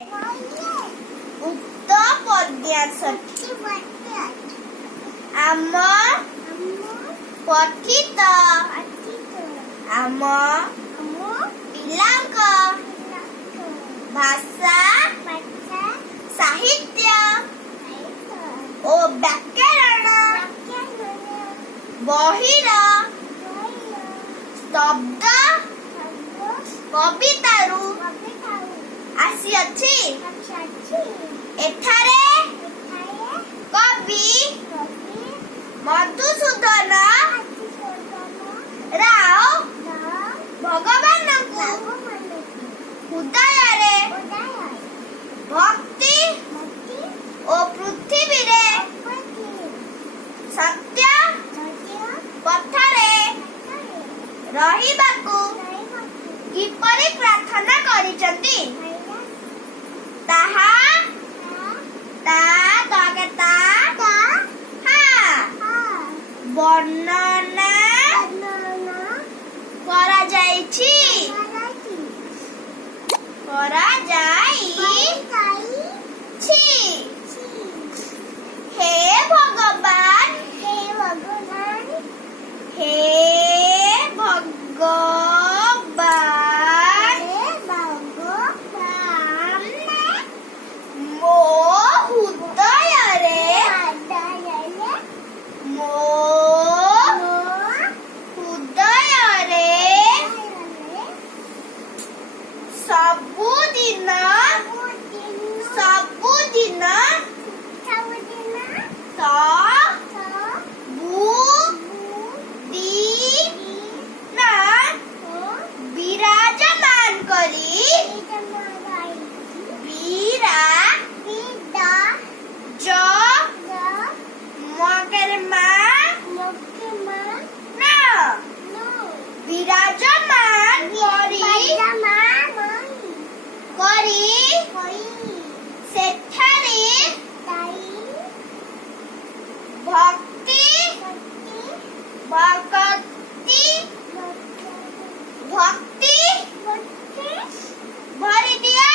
ଉକ୍ତ ପନ୍ୟାସଟି ଆମ ପଠିତ ଆମ ପିଲାଙ୍କ ଭାଷା ସାହିତ୍ୟ ଓ ବ୍ୟାକରଣ ବହିର ଶବ୍ଦ କବିତାରୁ ଆସିଅଛି। ଏଠାରେ କବି ମଧୁସୂଦନ ରାଓ ଭଗବାନଙ୍କୁ ହୃଦୟରେ ଭକ୍ତି ଓ ପୃଥିବୀରେ ସତ୍ୟ ପଥରେ ରହିବାକୁ କିପରି ପ୍ରାର୍ଥନା କରିଛନ୍ତି ତାହା ବର୍ଣ୍ଣନା କରାଯାଇଛି। ହେ ଭଗବାନ ମୋ ହୃଦୟରେ ସବୁଦିନ ବିରାଜମାନ କରି ସେଠାରେ ଭକ୍ତି ଭରିଦିଅ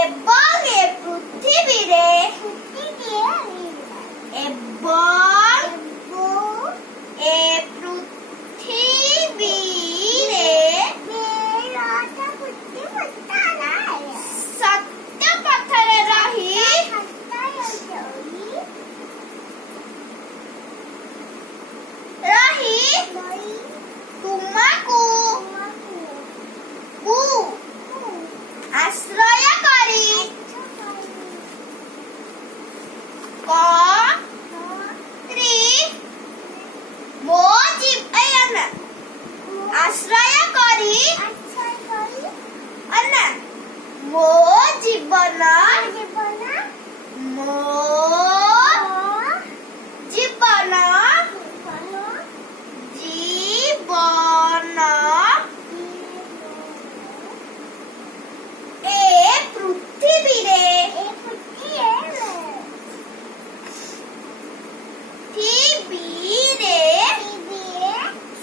ଏବଂ ଏ ପୃଥିବୀରେ ସତ୍ୟ ପଥରେ ରହି ତୁମକୁ ଆଶ୍ରୟ କରି ମୋ ଜୀବନ ଏ ପୃଥିବୀରେ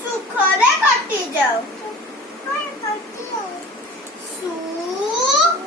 ସୁଖରେ କଟିଯାଉ। ସୁଖ